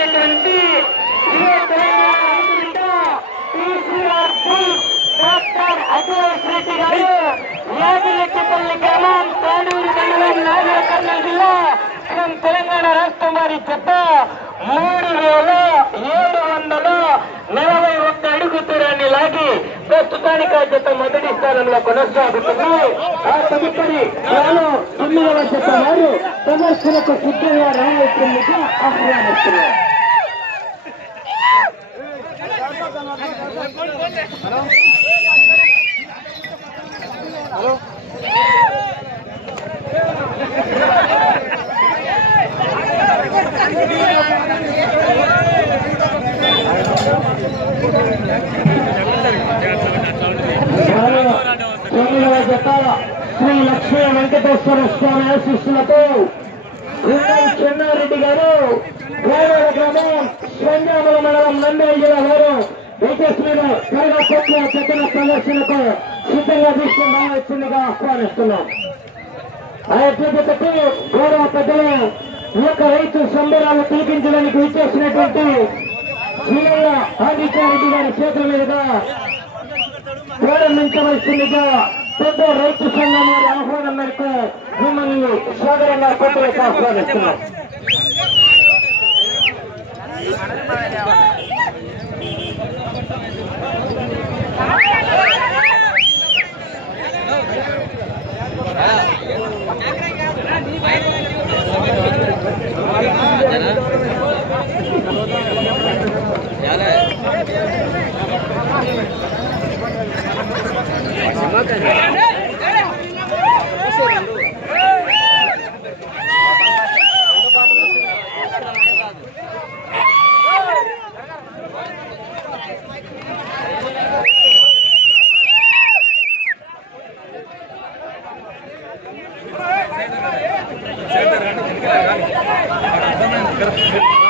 అయినటువంటి డాక్టర్ అఖిలేష్ రెడ్డి గారు యాదిరెడ్డిపల్లి గ్రామం తాడూరు మండలం నాగర్ కర్నూలు జిల్లా తెలంగాణ రాష్ట్రం వారి చెత్త 3741 అడుగు దూరాన్ని లాగి ప్రస్తుతానికి ఆ జత మొదటి స్థానంలో కొనసాగుతుంది. ఆ తదుపరి 9వ జత వారు ప్రదర్శనకు సిద్ధంగా రావాల్సిందిగా ఆహ్వానిస్తున్నారు. శ్రీ లక్ష్మీ వెంకటేశ్వర స్వామి ఆశీస్సులతో చెన్నారెడ్డి గారు గోడల గ్రామం సంజామల మండలం నంద్యాల జిల్లా వారు వెంకటేష్ మీద త్వరగా కోట్ల చక్కన ప్రదర్శనకు సిద్ధంగా తీసుకుని రావాల్సిందిగా ఆహ్వానిస్తున్నాం. ఆ యొక్క గౌరవ పెద్దలు ఈ యొక్క రైతు సంబరాలు పిలిపించడానికి విచ్చేసినటువంటి శ్రీలంగ ఆదిత్యారెడ్డి గారి చేతుల మీదుగా ప్రారంభించవలసిందిగా పెద్ద రైతు సంఘం వారి ఆహ్వానం మేరకు మిమ్మల్ని సోదరంగా కొత్తలకు ఆహ్వానిస్తున్నాం. Gracias.